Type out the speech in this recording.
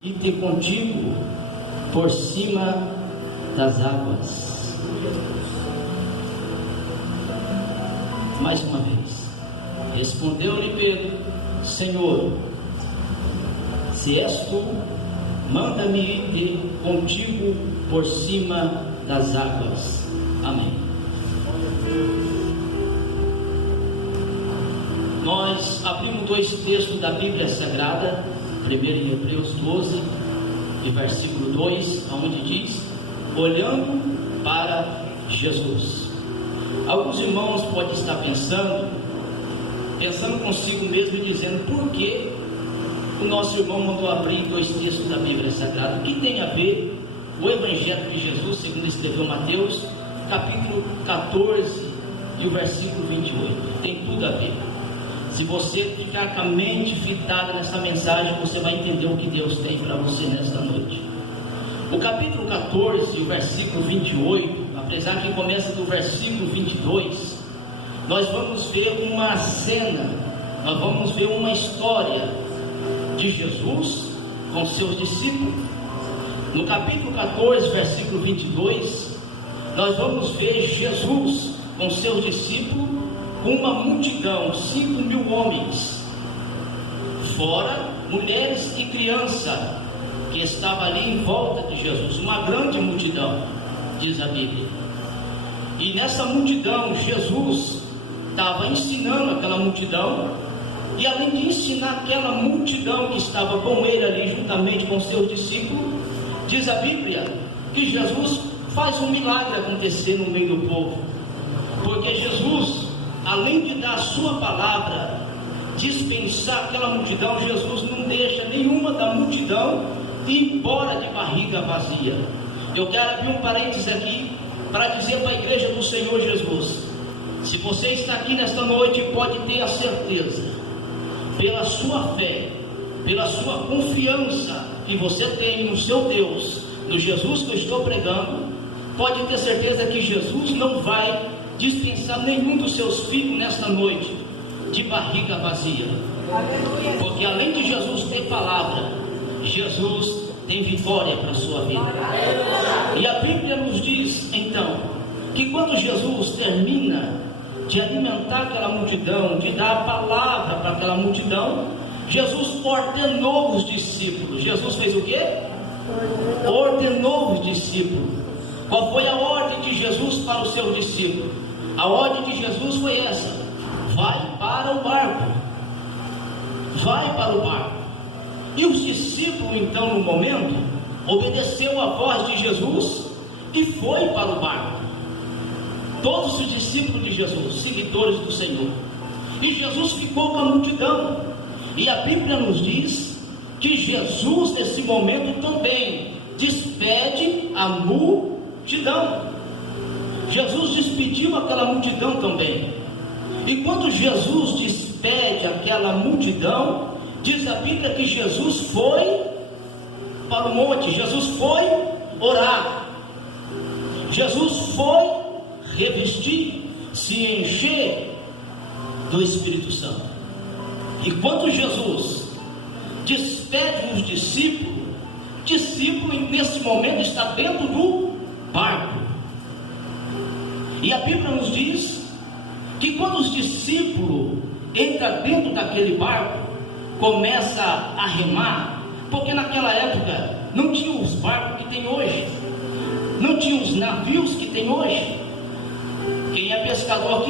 e ter contigo por cima das águas. Mais uma vez, respondeu-lhe Pedro: Senhor, se és tu, manda-me ir ter contigo por cima das águas. Amém. Nós abrimos dois textos da Bíblia Sagrada. Primeiro em Hebreus 12 e versículo 2, onde diz: olhando para Jesus. Alguns irmãos podem estar pensando consigo mesmo e dizendo: por que o nosso irmão mandou abrir dois textos da Bíblia Sagrada? O que tem a ver o Evangelho de Jesus, segundo escreveu Mateus, capítulo 14 e o versículo 28? Tem tudo a ver. Se você ficar com a mente fitada nessa mensagem, você vai entender o que Deus tem para você nesta noite. O capítulo 14, o versículo 28, apesar que começa do versículo 22, nós vamos ver uma cena, nós vamos ver uma história de Jesus com seus discípulos. No capítulo 14, versículo 22, nós vamos ver Jesus com seus discípulos, com uma multidão, 5.000 homens, fora mulheres e criança, que estava ali em volta de Jesus, uma grande multidão, diz a Bíblia. E nessa multidão, Jesus estava ensinando aquela multidão, e além de ensinar aquela multidão que estava com ele ali, juntamente com seus discípulos, diz a Bíblia que Jesus faz um milagre acontecer no meio do povo, porque Jesus, além de dar a sua palavra, dispensar aquela multidão, Jesus não deixa nenhuma da multidão ir embora de barriga vazia. Eu quero abrir um parênteses aqui para dizer para a igreja do Senhor Jesus: se você está aqui nesta noite, pode ter a certeza, pela sua fé, pela sua confiança que você tem no seu Deus, no Jesus que eu estou pregando, pode ter certeza que Jesus não vai dispensar nenhum dos seus filhos nesta noite de barriga vazia. Aleluia. Porque além de Jesus ter palavra, Jesus tem vitória para a sua vida. Aleluia. E a Bíblia nos diz então que quando Jesus termina de alimentar aquela multidão, de dar a palavra para aquela multidão, Jesus ordenou os discípulos. Jesus fez o quê? Ordenou os discípulos. Qual foi a ordem de Jesus para os seus discípulos? A ordem de Jesus foi essa: vai para o barco. Vai para o barco. E os discípulos então, no momento, obedeceu a voz de Jesus e foi para o barco. Todos os discípulos de Jesus, seguidores do Senhor. E Jesus ficou com a multidão. E a Bíblia nos diz que Jesus, nesse momento, também despede a multidão. Jesus despediu aquela multidão também. E quando Jesus despede aquela multidão, diz a Bíblia que Jesus foi para o monte, Jesus foi orar, Jesus foi revestir, se encher do Espírito Santo. E quando Jesus despede os discípulos, nesse momento está dentro do barco. E a Bíblia nos diz que quando os discípulos entram dentro daquele barco, começa a remar, porque naquela época não tinha os barcos que tem hoje, não tinha os navios que tem hoje. Quem é pescador aqui